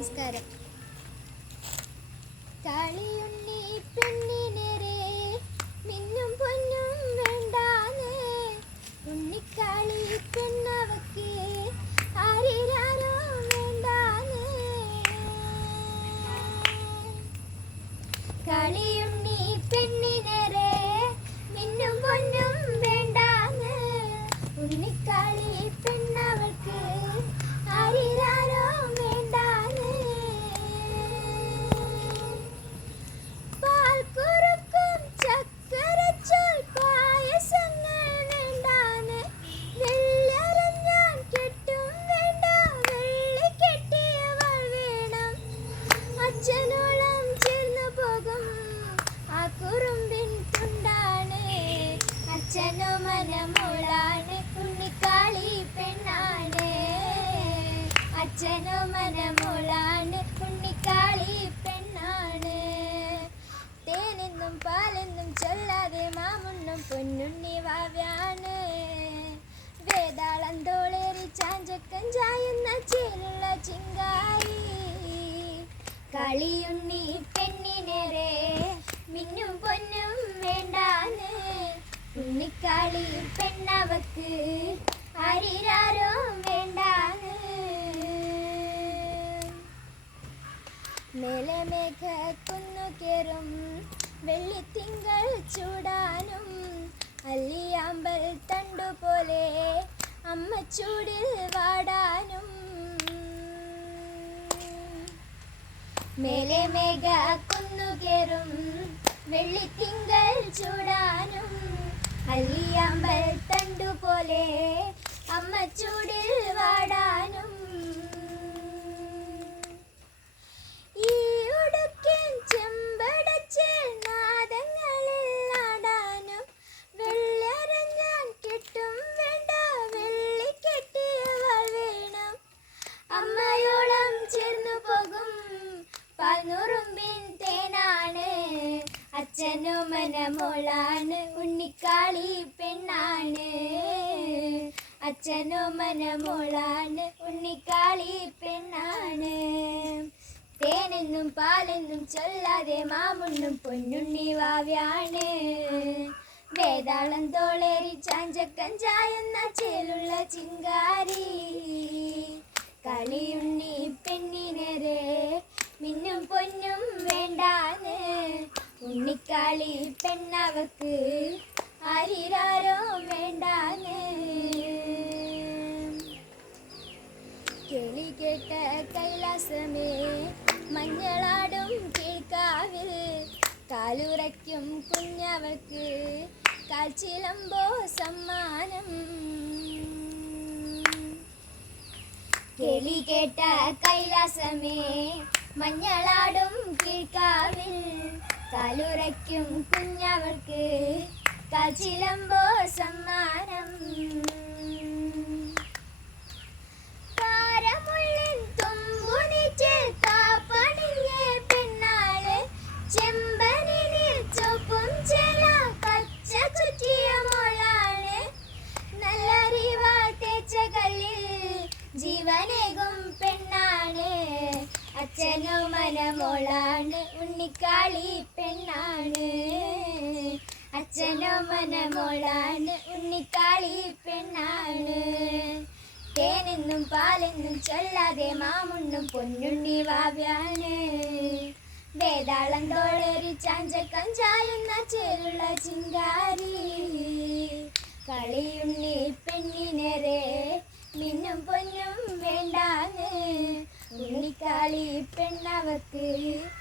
നമസ്കാരം. താളിയുണ്ണി പെണ്ണിനരെ മിന്നും പൊന്നും വേണ്ടാനേ ഉണ്ണിക്കാളി പെണ്ണവക്ക് ആരിരാരോ വേണ്ടാനേ കളിയുണ്ണി പെണ്ണിനരെ മിന്നും പൊന്നും വേണ്ടാനേ ഉണ്ണിക്കാളി അച്ഛനോ മനമോളാണ് ഉണ്ണിക്കാളി പെണ്ണാണ്. തേനെന്നും പാലെന്നും ചൊല്ലാതെ മാമുണ്ണും പൊന്നുണ്ണി വാവ്യാണ്. വേതാളം തോളേറി ചാഞ്ചക്കഞ്ചായുന്ന ചേലുള്ള ചിങ്കാരി കളിയുണ്ണി പെണ്ണിനരെ മിന്നും പൊന്നും വേണ്ടാന്ന്. ഉണ്ണിക്കാളി പെണ്ണവക്ക് ആരിരാരോ വേണ്ടാന്ന്. മേലെ മേഘ കുന്നു കയറും വെള്ളിത്തിങ്കൾ ചൂടാനും അല്ലിയാമ്പൽ തണ്ടുപോലെ അമ്മ ചൂടിൽ വാടാനും. മേലെ മേഘ കുന്നുകേറും വെള്ളിത്തിങ്കൾ ചൂടാനും അല്ലിയാമ്പൽ തണ്ടു പോലെ അച്ഛനോ മനമോളാണ് ഉണ്ണിക്കാളി പെണ്ണാണ്. അച്ഛനോ മനമോളാണ് ഉണ്ണിക്കാളി പെണ്ണാണ്. തേനെന്നും പാലെന്നും ചൊല്ലാതെ മാമുണ്ണും പൊന്നുണ്ണി വാവ്യാണ്. വേതാളം തോളേറി ചാഞ്ചക്കൻ ചായുന്ന ചേലുള്ള ചിങ്കാരി. കളിയുണ്ണി പെണ്ണിനരെ മിന്നും പൊന്നും വേണ്ടാന്ന് ഉണ്ണിക്കാളി പെണ്ണവക്ക് ആരിരാരോ വേണ്ടാന്ന് കിളി കേട്ട കൈലാസമേ മഞ്ഞളാടും കീഴ്ക്കാവിൽ കാലുറയ്ക്കും കുഞ്ഞവക്ക് കാൽച്ചിലമ്പോ സമ്മാനം. കേളി കേട്ട കൈലാസമേ മഞ്ഞളാടും കീഴ്ക്കാവിൽ കാലുറയ്ക്കും കുഞ്ഞവർക്ക് കചിലമ്പോ സമ്മാനം. അച്ഛനോ മനമോളാണ് ഉണ്ണിക്കാളി പെണ്ണാണ്. അച്ഛനോ മനമോളാണ് ഉണ്ണിക്കാളി പെണ്ണാണ്. തേനെന്നും പാലെന്നും ചൊല്ലാതെ മാമുണ്ണും പൊന്നുണ്ണി വാവ്യാണ്. വേതാളം തോളേറി ചാഞ്ചക്കം ചായുന്ന ചേരുള്ള ചിങ്കാരി. കളിയുണ്ണി പെണ്ണിനരെ വേണ്ടാന്ന് ഉണ്ണിക്കാളി പെണ്ണവക്ക് ആരിരാരോ